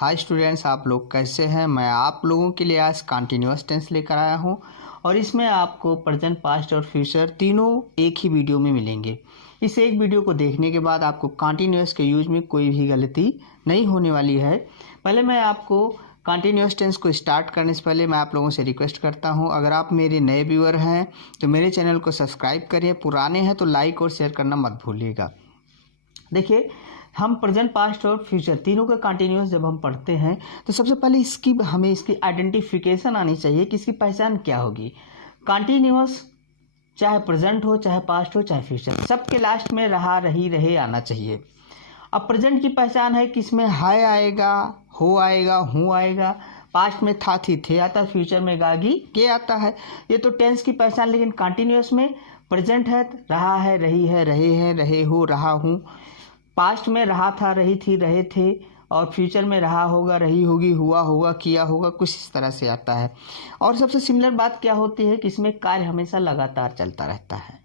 Hi students, आप लोग कैसे हैं। मैं आप लोगों के लिए आज कंटिन्यूअस टेंस लेकर आया हूं और इसमें आपको प्रेजेंट, पास्ट और फ्यूचर तीनों एक ही वीडियो में मिलेंगे। इस एक वीडियो को देखने के बाद आपको कंटिन्यूअस के यूज में कोई भी गलती नहीं होने वाली है। पहले मैं आपको कंटिन्यूअस टेंस को स्टार्ट करने से पहले मैं आप लोगों से रिक्वेस्ट करता हूं, अगर आप मेरे नए व्यूअर हैं तो मेरे चैनल को सब्सक्राइब करिए, पुराने हैं तो लाइक और शेयर करना मत भूलिएगा। देखिए, हम प्रेजेंट, पास्ट और फ्यूचर तीनों का कंटिन्यूअस जब हम पढ़ते हैं तो सबसे पहले हमें इसकी आइडेंटिफिकेशन आनी चाहिए कि इसकी पहचान क्या होगी। कंटिन्यूअस चाहे प्रेजेंट हो, चाहे पास्ट हो, चाहे फ्यूचर, सबके लास्ट में रहा, रही, रहे आना चाहिए। अब प्रेजेंट की पहचान है कि इसमें हाय आएगा, हो आएगा, हूँ आएगा, पास्ट में था, थी, थे आता है, फ्यूचर में गागी, के आता है। ये तो टेंस की पहचान। लेकिन कंटिन्यूअस में प्रेजेंट है, रहा है, रही है, रहे हैं, रहे हो, रहा हूँ। पास्ट में रहा था, रही थी, रहे थे, और फ्यूचर में रहा होगा, रही होगी, हुआ होगा, किया होगा, कुछ इस तरह से आता है। और सबसे सिमिलर बात क्या होती है कि इसमें कार्य हमेशा लगातार चलता रहता है।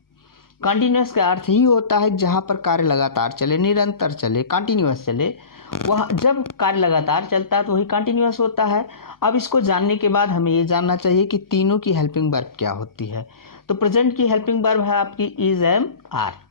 कंटिन्यूअस का अर्थ ही होता है जहाँ पर कार्य लगातार चले, निरंतर चले, कंटिन्यूअस चले। वह जब कार्य लगातार चलता है तो वही कंटिन्यूअस होता है। अब इसको जानने के बाद हमें ये जानना चाहिए कि तीनों की हेल्पिंग वर्ब क्या होती है। तो प्रेजेंट की हेल्पिंग वर्ब है आपकी is, am, are.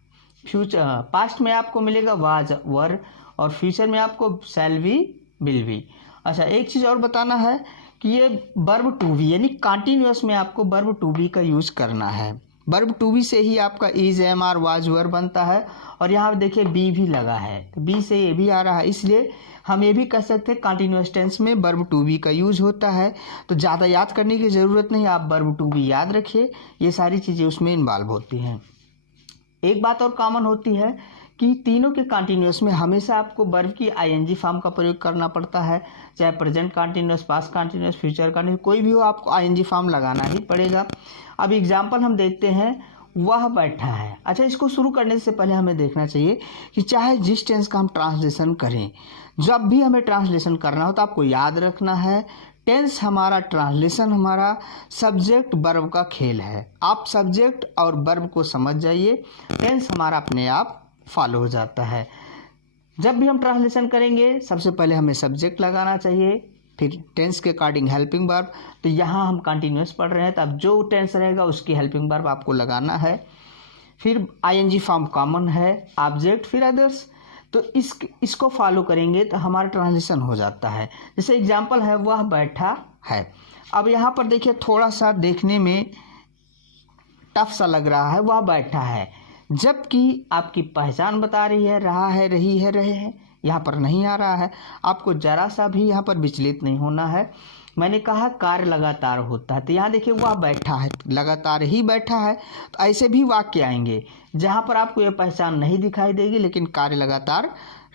Future, past में आपको मिलेगा वाज, वर, और फ्यूचर में आपको शैल बी, विल बी। अच्छा, एक चीज़ और बताना है कि ये वर्ब टू बी यानी कंटिन्यूअस में आपको वर्ब टू बी का यूज करना है। वर्ब टू बी से ही आपका इज, एम, आर, वाज, वर बनता है। और यहाँ पर देखिए बी भी लगा है, तो बी से ये भी आ रहा है, इसलिए हम ये भी कह सकते हैं कंटिन्यूअस टेंस में वर्ब टू बी का यूज होता है। तो ज़्यादा याद करने की ज़रूरत नहीं, आप वर्ब टू बी याद रखिए, ये सारी चीज़ें उसमें इन्वॉल्व होती हैं। एक बात और कॉमन होती है कि तीनों के कंटिन्यूअस में हमेशा आपको वर्ब की आईएनजी फॉर्म का प्रयोग करना पड़ता है। चाहे present continuous, past continuous, future continuous, कोई भी हो, आपको आईएनजी फॉर्म लगाना ही पड़ेगा। अब एग्जांपल हम देखते हैं, वह बैठा है। अच्छा, इसको शुरू करने से पहले हमें देखना चाहिए कि चाहे जिस टेंस का हम ट्रांसलेशन करें, जब भी हमें ट्रांसलेशन करना हो तो आपको याद रखना है टेंस हमारा, ट्रांसलेशन हमारा सब्जेक्ट वर्ब का खेल है। आप सब्जेक्ट और वर्ब को समझ जाइए, टेंस हमारा अपने आप फॉलो हो जाता है। जब भी हम ट्रांसलेशन करेंगे सबसे पहले हमें सब्जेक्ट लगाना चाहिए, फिर टेंस के अकॉर्डिंग हेल्पिंग वर्ब। तो यहाँ हम कंटिन्यूअस पढ़ रहे हैं तो अब जो टेंस रहेगा उसकी हेल्पिंग वर्ब आपको लगाना है। फिर आईएनजी फॉर्म कॉमन है, ऑब्जेक्ट, फिर अदर्स। तो इसको फॉलो करेंगे तो हमारा ट्रांसलेशन हो जाता है। जैसे एग्जांपल है, वह बैठा है। अब यहाँ पर देखिए थोड़ा सा देखने में टफ सा लग रहा है, वह बैठा है, जबकि आपकी पहचान बता रही है रहा है, रही है, रहे हैं। यहाँ पर नहीं आ रहा है। आपको जरा सा भी यहाँ पर विचलित नहीं होना है। मैंने कहा कार्य लगातार होता है, तो यहाँ देखिए वह बैठा है, लगातार ही बैठा है। तो ऐसे भी वाक्य आएंगे जहाँ पर आपको यह पहचान नहीं दिखाई देगी लेकिन कार्य लगातार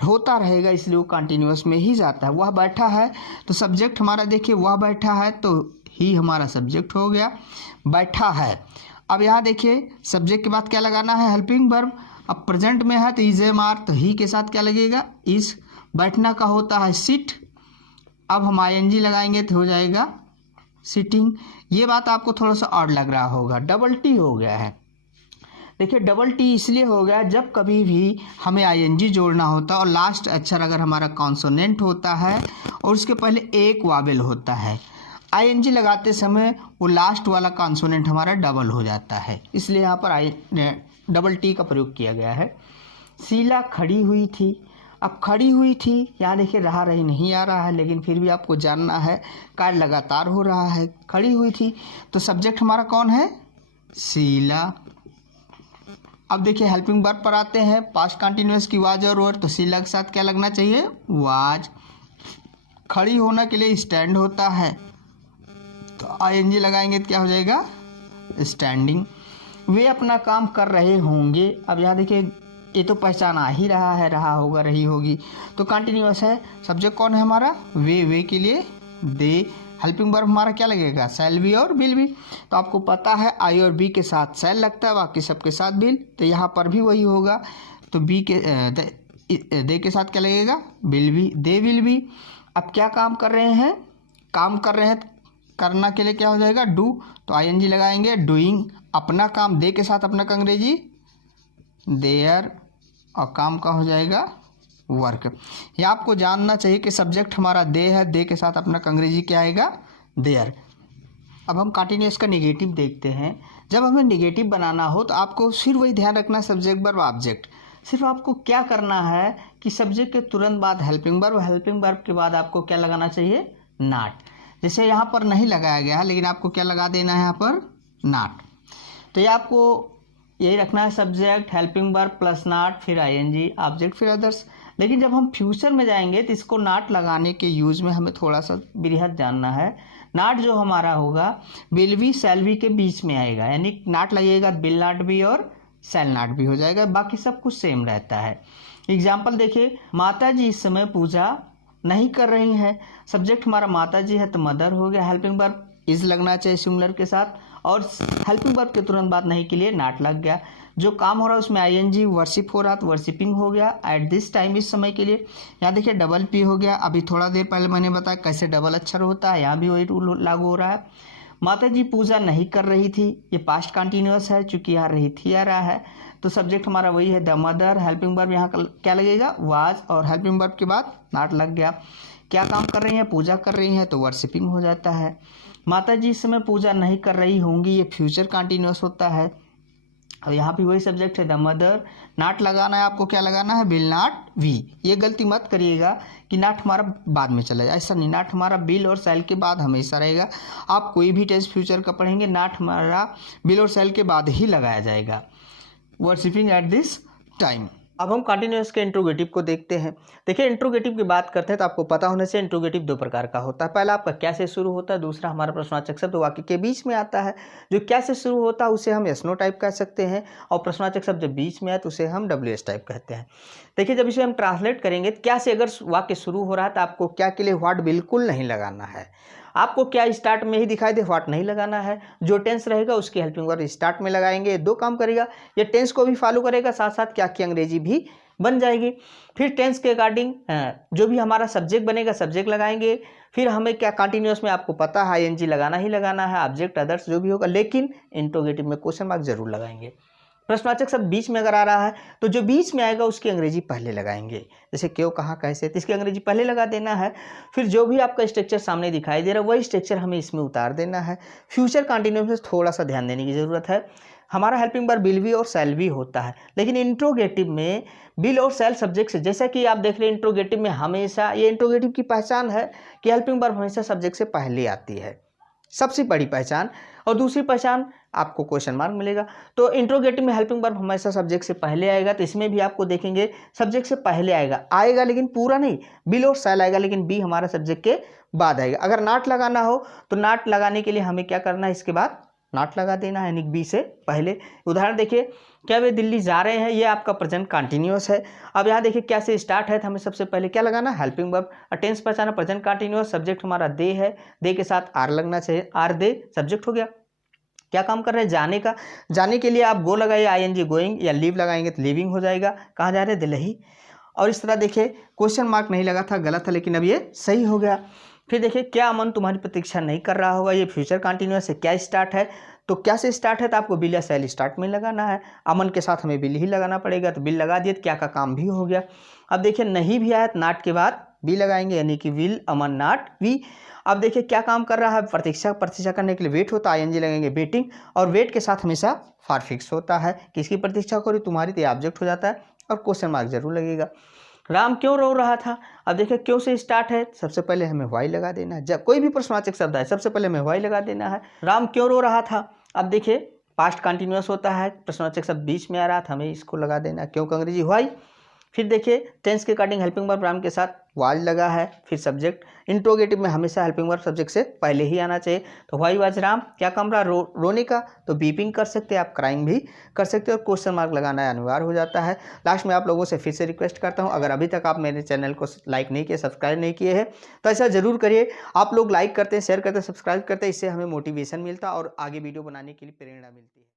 होता रहेगा, इसलिए वो कंटिन्यूअस में ही जाता है। वह बैठा है तो सब्जेक्ट हमारा देखिए वह बैठा है, तो ही हमारा सब्जेक्ट हो गया, बैठा है। अब यहाँ देखिए सब्जेक्ट के बाद क्या लगाना है, हेल्पिंग वर्ब। अब प्रेजेंट में है तो इज, एम, आर, तो ही के साथ क्या लगेगा, इस। बैठना का होता है सिट। अब हम आईएनजी लगाएंगे तो हो जाएगा सिटिंग। ये बात आपको थोड़ा सा और लग रहा होगा, डबल टी हो गया है। देखिए डबल टी इसलिए हो गया जब कभी भी हमें आईएनजी जोड़ना होता है और लास्ट अक्षर अगर हमारा कॉन्सोनेंट होता है और उसके पहले एक वावेल होता है, आईएनजी लगाते समय वो लास्ट वाला कॉन्सोनेंट हमारा डबल हो जाता है, इसलिए यहाँ पर डबल टी का प्रयोग किया गया है। शीला खड़ी हुई थी। अब खड़ी हुई थी, यहाँ देखिए रहा, रही नहीं आ रहा है, लेकिन फिर भी आपको जानना है कार्य लगातार हो रहा है। खड़ी हुई थी तो सब्जेक्ट हमारा कौन है, शीला। अब देखिए हेल्पिंग वर्ब पर आते हैं, पास्ट कंटिन्यूअस की वाज और वर, तो शीला के साथ क्या लगना चाहिए, वाज। खड़ी होने के लिए स्टैंड होता है, तो आईएनजी लगाएंगे तो क्या हो जाएगा, स्टैंडिंग। वे अपना काम कर रहे होंगे। अब यहाँ देखिए ये तो पहचान आ ही रहा है, रहा होगा, रही होगी, तो कंटिन्यूअस है। सब्जेक्ट कौन है हमारा, वे के लिए दे। हेल्पिंग वर्ब हमारा क्या लगेगा, शैल बी और विल बी। तो आपको पता है आई और बी के साथ शैल लगता है, बाकी सबके साथ विल, तो यहाँ पर भी वही होगा। तो बी के दे के साथ क्या लगेगा, will be, they will be. अब क्या काम कर रहे हैं, काम कर रहे हैं, करना के लिए क्या हो जाएगा, डू, तो आईएनजी लगाएंगे, डूइंग। अपना काम, दे के साथ अपना का अंग्रेजी देयर, और काम का हो जाएगा वर्क। ये आपको जानना चाहिए कि सब्जेक्ट हमारा दे है, दे के साथ अपना अंग्रेजी क्या आएगा, देयर। अब हम कंटिन्यूअस का नेगेटिव देखते हैं। जब हमें नेगेटिव बनाना हो तो आपको फिर वही ध्यान रखना, सब्जेक्ट वर्ब ऑब्जेक्ट। सिर्फ आपको क्या करना है कि सब्जेक्ट के तुरंत बाद हेल्पिंग वर्ब, हेल्पिंग वर्ब के बाद आपको क्या लगाना चाहिए, नॉट। जैसे यहाँ पर नहीं लगाया गया है, लेकिन आपको क्या लगा देना है यहाँ पर, नॉट। तो ये आपको यही रखना है, subject helping verb plus not, फिर आईएनजी ऑब्जेक्ट, फिर अदर्स। लेकिन जब हम फ्यूचर में जाएंगे तो इसको नॉट लगाने के यूज में हमें थोड़ा सा बृहद जानना है। नॉट जो हमारा होगा विल बी शैल बी के बीच में आएगा, यानी नॉट लगेगा विल नॉट बी और शैल नॉट बी हो जाएगा, बाकी सब कुछ सेम रहता है। एग्जाम्पल देखिए, माता जी इस समय पूजा नहीं कर रही हैं। सब्जेक्ट हमारा माता जी है तो मदर हो गया, हेल्पिंग वर्ब इज लगना चाहिए सिमिलर के साथ, और हेल्पिंग वर्ब के तुरंत बाद नहीं के लिए नॉट लग गया। जो काम हो रहा है उसमें आईएनजी वर्शिप हो रहा तो वर्शिपिंग हो गया, एट दिस टाइम इस समय के लिए। यहाँ देखिए डबल पी हो गया, अभी थोड़ा देर पहले मैंने बताया कैसे डबल अक्षर होता है, यहाँ भी वही रूल लागू हो रहा है। माता जी पूजा नहीं कर रही थी, ये पास्ट कंटिन्यूअस है, चूंकि यहाँ रही थी आ रहा है, तो सब्जेक्ट हमारा वही है द मदर, हेल्पिंग वर्ब यहाँ क्या लगेगा, वाज, और हेल्पिंग वर्ब के बाद नॉट लग गया। क्या काम कर रही हैं, पूजा कर रही हैं, तो वर्शिपिंग हो जाता है। माता जी इस समय पूजा नहीं कर रही होंगी, ये फ्यूचर कंटिन्यूअस होता है। और यहाँ भी वही सब्जेक्ट है द मदर, नॉट लगाना है आपको, क्या लगाना है, विल नॉट वी। ये गलती मत करिएगा कि नॉट हमारा बाद में चला जाए, ऐसा नहीं, नॉट हमारा विल और शैल के बाद हमेशा रहेगा। आप कोई भी टेंस फ्यूचर का पढ़ेंगे नॉट हमारा विल और शैल के बाद ही लगाया जाएगा। Worshipping at this time. अब हम कंटिन्यूअस के इंट्रोगेटिव को देखते हैं। देखिए इंट्रोगेटिव की बात करते हैं तो आपको पता होने से इंट्रोगेटिव दो प्रकार का होता है। पहला आपका क्या से शुरू होता है, दूसरा हमारा प्रश्नवाचक शब्द वाक्य के बीच में आता है। जो क्या से शुरू होता है उसे हम यस नो टाइप कह सकते हैं, और प्रश्नवाचक शब्द जब बीच में आए तो उसे हम WS टाइप कहते हैं। देखिए जब इसे हम ट्रांसलेट करेंगे, क्या से अगर वाक्य शुरू हो रहा है तो आपको क्या के लिए व्हाट बिल्कुल नहीं लगाना है। आपको क्या स्टार्ट में ही दिखाई दे व्हाट नहीं लगाना है। जो टेंस रहेगा उसकी हेल्पिंग वर्ब स्टार्ट में लगाएंगे, दो काम करेगा, ये टेंस को भी फॉलो करेगा, साथ साथ क्या की अंग्रेजी भी बन जाएगी। फिर टेंस के अकॉर्डिंग जो भी हमारा सब्जेक्ट बनेगा सब्जेक्ट लगाएंगे। फिर हमें क्या कंटिन्यूअस में आपको पता है आईएनजी लगाना ही लगाना है, ऑब्जेक्ट अदर्स जो भी होगा, लेकिन इंट्रोगेटिव में क्वेश्चन मार्क जरूर लगाएंगे। प्रश्नवाचक शब्द बीच में अगर आ रहा है तो जो बीच में आएगा उसकी अंग्रेजी पहले लगाएंगे, जैसे क्यों, कहाँ, कैसे, तो इसकी अंग्रेजी पहले लगा देना है। फिर जो भी आपका स्ट्रक्चर सामने दिखाई दे रहा है वही स्ट्रक्चर हमें इसमें उतार देना है। फ्यूचर कंटिन्यूअस में थोड़ा सा ध्यान देने की जरूरत है। हमारा हेल्पिंग वर्ब विल बी और शैल बी होता है, लेकिन इंट्रोगेटिव में विल और शैल सब्जेक्ट से, जैसा कि आप देख रहे हैं इंट्रोगेटिव में हमेशा, ये इंट्रोगेटिव की पहचान है कि हेल्पिंग वर्ब हमेशा सब्जेक्ट से पहले आती है, सबसे बड़ी पहचान। और दूसरी पहचान आपको क्वेश्चन मार्क मिलेगा। तो इंट्रोगेटिव में हेल्पिंग वर्ब हमेशा सब्जेक्ट से पहले आएगा, तो इसमें भी आपको देखेंगे सब्जेक्ट से पहले आएगा लेकिन पूरा नहीं, विल और शैल आएगा, लेकिन बी हमारा सब्जेक्ट के बाद आएगा। अगर नॉट लगाना हो तो नॉट लगाने के लिए हमें क्या करना है, इसके बाद नॉट लगा देना है, यानी बी से पहले। उदाहरण देखिए, क्या वे दिल्ली जा रहे हैं, ये आपका प्रेजेंट कंटिन्यूअस है। अब यहाँ देखिए क्या से स्टार्ट है तो हमें सबसे पहले क्या लगाना है, हेल्पिंग वर्ब। टेंस पहचाना प्रेजेंट कंटिन्यूअस, सब्जेक्ट हमारा दे है, दे के साथ आर लगना चाहिए, आर दे सब्जेक्ट हो गया। क्या काम कर रहे हैं, जाने का, जाने के लिए आप गो लगाइए आईएनजी गोइंग, या लीव लगाएंगे तो लिविंग हो जाएगा। कहाँ जा रहे हैं, दिल्ली। और इस तरह देखिए क्वेश्चन मार्क नहीं लगा था, गलत था, लेकिन अब ये सही हो गया। फिर देखिए क्या अमन तुम्हारी प्रतीक्षा नहीं कर रहा होगा, ये फ्यूचर कंटिन्यूअस है। क्या स्टार्ट है, तो क्या से स्टार्ट है तो आपको बिल या शैल स्टार्ट में लगाना है। अमन के साथ हमें बिल ही लगाना पड़ेगा, तो बिल लगा दिए तो क्या का काम भी हो गया। अब देखिए नहीं भी आया तो नॉट के बाद बी लगाएंगे, यानी कि विल अमन नॉट वी। अब देखिए क्या काम कर रहा है, प्रतीक्षा करने के लिए वेट होता है, आईएनजी लगेंगे वेटिंग, और वेट के साथ हमेशा फॉर फिक्स होता है, किसकी प्रतीक्षा करो, तुम्हारी, तो ऑब्जेक्ट हो जाता है और क्वेश्चन मार्क जरूर लगेगा। राम क्यों रो रहा था, अब देखिए क्यों से स्टार्ट है, सबसे पहले हमें वाई लगा देना है। जब कोई भी प्रश्नवाचक शब्द है सबसे पहले हमें वाई लगा देना है। राम क्यों रो रहा था, अब देखिए पास्ट कंटिन्यूअस होता है, प्रश्नवाचक शब्द बीच में आ रहा था, हमें इसको लगा देना, क्यों का अंग्रेजी वाई। फिर देखिए टेंस के अकॉर्डिंग हेल्पिंग वर्ब राम के साथ वाज लगा है, फिर सब्जेक्ट। इंट्रोगेटिव में हमेशा हेल्पिंग वर्ब सब्जेक्ट से पहले ही आना चाहिए, तो वाई वाज राम। क्या काम रहा, रोने का, तो बीपिंग कर सकते हैं आप, क्राइंग भी कर सकते हो, और क्वेश्चन मार्क लगाना अनिवार्य हो जाता है। लास्ट में आप लोगों से फिर से रिक्वेस्ट करता हूं, अगर अभी तक आप मेरे चैनल को लाइक नहीं किए, सब्सक्राइब नहीं किए हैं, तो ऐसा जरूर करिए। आप लोग लाइक करते हैं, शेयर करते हैं, सब्सक्राइब करते हैं, इससे हमें मोटिवेशन मिलता है और आगे वीडियो बनाने के लिए प्रेरणा मिलती है।